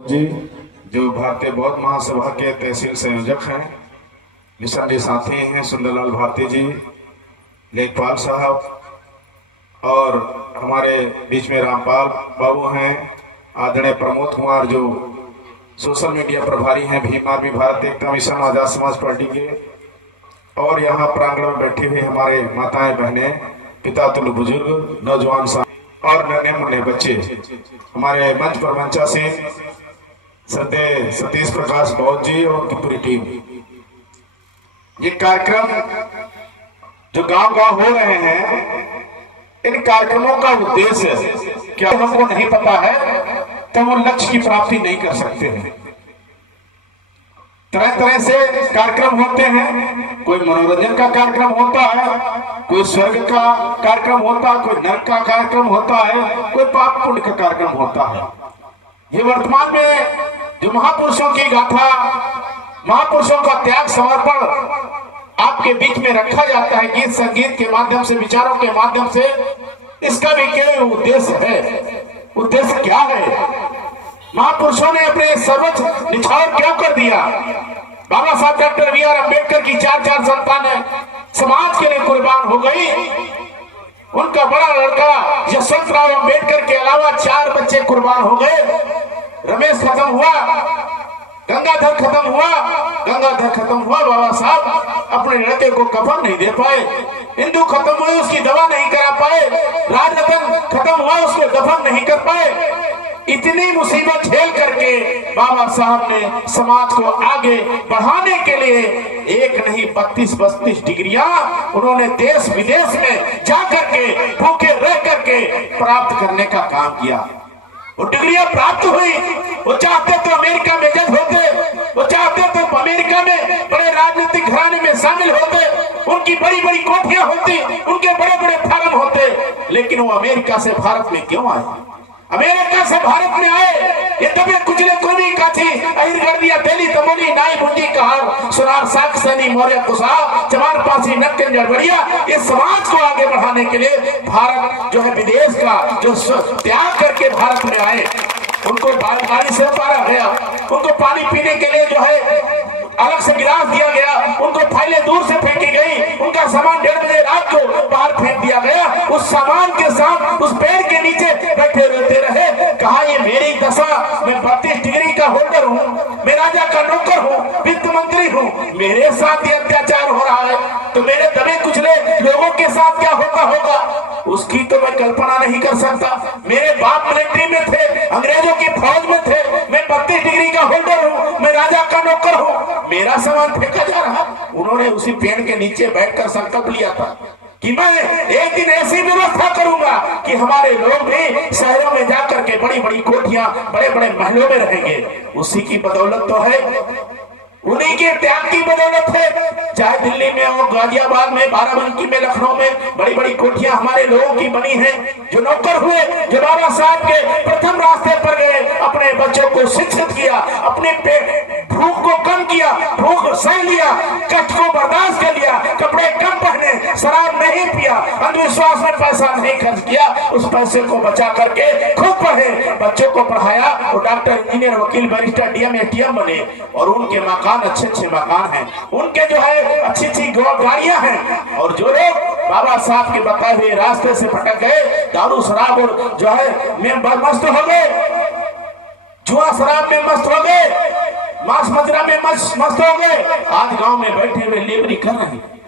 जी जो भारतीय बौद्ध महासभा के तहसील संयोजक हैं, निसंदेह साथी हैं सुंदरलाल भारती जी, लेखपाल साहब और हमारे बीच में रामपाल बाबू हैं, आदरणीय प्रमोद कुमार जो सोशल मीडिया प्रभारी हैं भीम आर्मी भारत एकता मिशन आजाद समाज पार्टी के, और यहाँ प्रांगण में बैठे हुए हमारे माताएं बहनें, पिता तुल्य बुजुर्ग, नौजवान और नन्हे मुन्ने बच्चे, हमारे मंच पर मंचा से श्रद्धेय सतीश प्रकाश बौद्ध जी और उनकी पूरी टीम। ये कार्यक्रम जो गांव गांव हो रहे हैं, इन कार्यक्रमों का उद्देश्य क्या हमको नहीं पता है तो वो लक्ष्य की प्राप्ति नहीं कर सकते हैं। तरह तरह से कार्यक्रम होते हैं, कोई मनोरंजन का कार्यक्रम होता है, कोई स्वर्ग का कार्यक्रम होता है, कोई नरक का कार्यक्रम होता है, कोई पाप पुण्य का कार्यक्रम होता है। ये वर्तमान में जो महापुरुषों की गाथा, महापुरुषों का त्याग समर्पण आपके बीच में रखा जाता है गीत संगीत के माध्यम से, विचारों के माध्यम से, इसका भी क्या उद्देश्य है? उद्देश्य क्या है? महापुरुषों ने अपने सर्वोच्च निछावर क्यों कर दिया? बाबा साहब डॉक्टर बी आर अम्बेडकर की चार संतानें समाज के लिए कुर्बान हो गई। उनका बड़ा लड़का यशवंतराव अम्बेडकर के अलावा 4 बच्चे कुर्बान हो गए। रमेश खत्म हुआ, गंगाधर खत्म हुआ, बाबा साहब अपने लड़के को कफन नहीं दे पाए। हिंदू खत्म हुए, उसकी दवा नहीं करा पाए। राजरतन खत्म हुआ, उसको दफन नहीं कर पाए। इतनी मुसीबत झेल करके बाबा साहब ने समाज को आगे बढ़ाने के लिए एक नहीं 32 डिग्रियां उन्होंने देश विदेश में जा करके भूखे रह करके प्राप्त करने का काम किया। वो डिग्रियां प्राप्त हुई, वो चाहते तो अमेरिका में जज होते, वो चाहते तो अमेरिका में बड़े राजनीतिक घराने में शामिल होते, उनकी बड़ी बड़ी कोठियां होती, उनके बड़े बड़े फार्म होते, लेकिन वो अमेरिका से भारत में क्यों आए? अमेरिका से भारत में आए ये दबे कुचले कोनी काठी अहिर कर दिया तेली तमोली नाई मुंजी कहार सुनार साख सनी मौर्य कुसा चमार पासी नक्कन जड़बड़िया। इस समाज को आगे बढ़ाने के लिए भारत जो है विदेश का जो त्याग करके भारत में आए, उनको बालगाड़ी से उतारा गया, उनको पानी पीने के लिए जो है अलग से गिलास दिया गया, उनको फाइलें दूर से फेंकी गई, उनका सामान 1:30 बजे रात को बाहर फेंक दिया गया। उस सामान के साथ उस पेड़ के नीचे बैठे रहते रहे। कहा ये मेरी दशा, मैं 32 डिग्री का होल्डर हूँ, मैं राजा का नौकर हूँ, वित्त मंत्री हूँ, मेरे साथ ये अत्याचार हो रहा है तो मेरे दबे कुचले लोगों के साथ क्या होगा उसकी तो मैं कल्पना नहीं कर सकता। मेरे बाप मिलिट्री में थे, अंग्रेजों की फौज में थे, मैं 32 डिग्री का होल्डर हूँ, मैं राजा का नौकर हूँ, मेरा सामान फेंका जा रहा। उन्होंने उसी पेड़ के नीचे बैठकर संकल्प लिया था कि मैं एक दिन ऐसी व्यवस्था करूंगा कि हमारे लोग भी शहरों में जाकर के बड़ी बड़ी कोठियां, बड़े बड़े महलों में रहेंगे। उसी की बदौलत तो है, उन्हीं के त्याग की बदौलत है। चाहे दिल्ली में हो, गाजियाबाद में, बाराबंकी में, लखनऊ में बड़ी बड़ी कोठियां हमारे लोगों की बनी हैं, जो नौकर हुए, जो बाबा साहब के प्रथम रास्ते पर गए, अपने बच्चों को शिक्षित किया, अपने भूख को कम किया, भूख सह लिया, कष्ट को बर्दाश्त कर लिया, कपड़े कम पहने, शराब नहीं पिया, अंधविश्वास में पैसा नहीं खर्च किया, उस पैसे को बचा करके खूब पढ़े, बच्चों को पढ़ाया, वो डॉक्टर, इंजीनियर, वकील, बैरिस्टर, डीएम, एटीएम बने और उनके मकान अच्छे मकान हैं, उनके जो है अच्छी गाड़ियां हैं। और जो लोग बाबा साहब के बताए हुए रास्ते से भटक गए, दारू शराब और जो है में मस्त हो गए, जुआ शराब में मस्त हो गए, मांस मदिरा में मस्त हो गए, आज गांव में बैठे हुए लेबरी कर रहे हैं।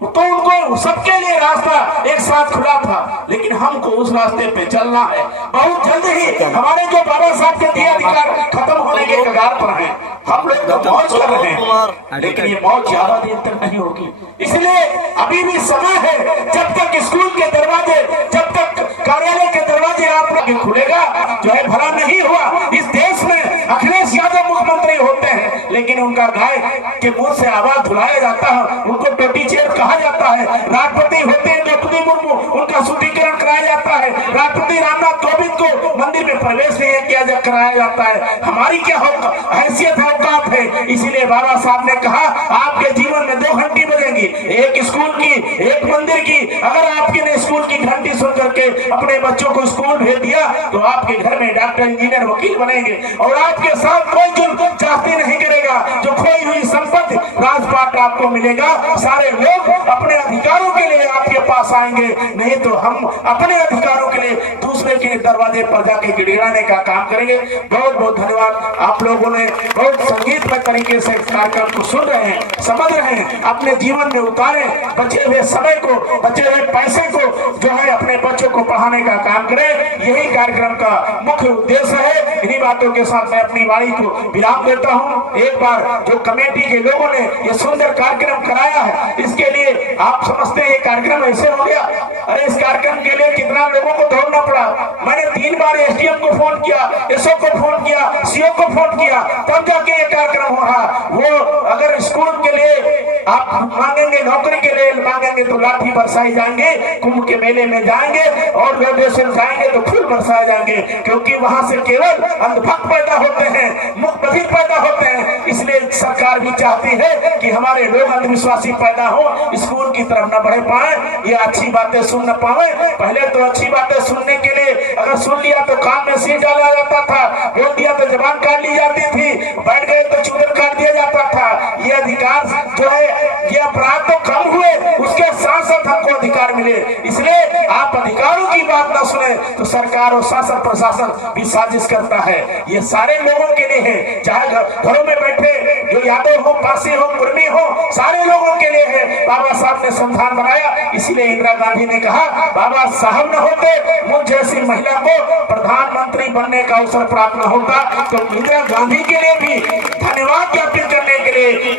तो उनको सबके लिए रास्ता एक साथ खुला था, लेकिन हमको उस रास्ते पे चलना है। बहुत जल्द ही हमारे जो बाबा साहब के दिए अधिकार खत्म होने के कगार पर हैं। हम लोग तो मौज कर रहे हैं, लेकिन ये मौज ज्यादा दिन तक नहीं होगी। इसलिए अभी भी समय है, जब तक स्कूल के दरवाजे, जब तक कार्यालय के दरवाजे आप खुलेगा, जो है भला नहीं हुआ। इस देश में अखिलेश यादव मुख्यमंत्री होते हैं, लेकिन उनका गाय के मुंह से आवाज धुलाया जाता है, उनको टोटी चेयर कहा जाता है। राष्ट्रपति होते हैं द्रौपदी मुर्मू, उनका शुद्धिकरण कराया जाता है। राष्ट्रपति रामनाथ कोविंद को मंदिर में प्रवेश नहीं किया कराया जाता है। हमारी क्या हैसियत है, औकात है? इसीलिए बाबा साहब ने कहा आपके जीवन में 2 घंटी बजेंगी, एक स्कूल की, एक मंदिर की। अगर आपके ने स्कूल की घंटी सुन करके अपने बच्चों को स्कूल भेज दिया तो आपके घर में डॉक्टर, इंजीनियर, वकील बनेंगे और आपके साथ कोई जुल्म जाती नहीं करेगा। जो खोई हुई संपत्ति राजपाट आपको मिलेगा। सारे लोग अपने अधिकारों के लिए आपके पास आएंगे, नहीं तो हम अपने अधिकारों के लिए दूसरे के दरवाजे पर जाके गिड़गिड़ाने का काम करेंगे। बहुत बहुत धन्यवाद। आप लोगों ने बहुत संगीतमय तरीके से कार्यक्रम को सुन रहे हैं, समझ रहे हैं, अपने जीवन में उतारे, बचे हुए समय को, बचे हुए पैसे को जो है अपने बच्चों को पढ़ाने का काम करें। यही कार्यक्रम का मुख्य उद्देश्य है। इन्हीं बातों के साथ मैं अपनी वाणी को विराम देता हूं। एक बार जो कमेटी के लोगों ने ये सुंदर कार्यक्रम कराया है, इसके लिए आप समझते हैं ये कार्यक्रम ऐसे हो गया? अरे इस कार्यक्रम के लिए कितना लोगों को दौड़ना पड़ा। मैंने 3 बार एसडीएम को फोन किया, एसओ को फोन किया, सीओ को फोन किया, तब जाके ये कार्यक्रम हो रहा। वो अगर स्कूल के लिए आप मांगेंगे, नौकरी के लिए मांगेंगे तो लाठी बरसाई जाएंगे, कुंभ के मेले में जाएंगे और ग्रेजुएशन जाएंगे तो फूल बरसाए जाएंगे, क्योंकि वहां से केवल अंधभक्त पैदा होते हैं, मुक्त बधिर पैदा होते हैं। इसलिए सरकार भी चाहती है कि हमारे लोग अंधविश्वासी पैदा हो, स्कूल की तरफ न बढ़ पाए, ये अच्छी बातें सुन न पाए। पहले तो अच्छी बातें सुनने के लिए अगर सुन लिया तो कान में सीट डाला जाता था, बोल दिया तो जबान काट ली जाती थी, बैठ गए तो चूदर काट दिया जाता था। ये अधिकार जो है, ये अपराध तो कम हुए, उसके साथ साथ हमको अधिकार मिले। इसलिए आप अधिकारों की बात ना सुने तो सरकार और शासन प्रशासन भी साजिश करता है। ये सारे लोगों के लिए है, चाहे घरों में बैठे जो यादव हो, पासी हो, कुर्मी हो, सारे लोगों के लिए है। बाबा साहब ने संविधान बनाया, इसलिए इंदिरा गांधी ने कहा बाबा साहब न होते मुझ जैसी महिला को प्रधानमंत्री बनने का अवसर प्राप्त न होता। तो इंदिरा गांधी के लिए भी धन्यवाद ज्ञापित करने के लिए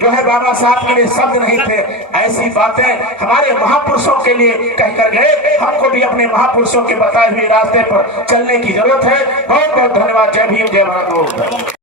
जो है बाबा साहब के लिए शब्द नहीं थे। ऐसी बातें हमारे महापुरुषों के लिए कहकर गए। हमको भी अपने महापुरुषों के बताए हुए रास्ते पर चलने की जरूरत है। बहुत बहुत धन्यवाद। जय भीम, जय भारत।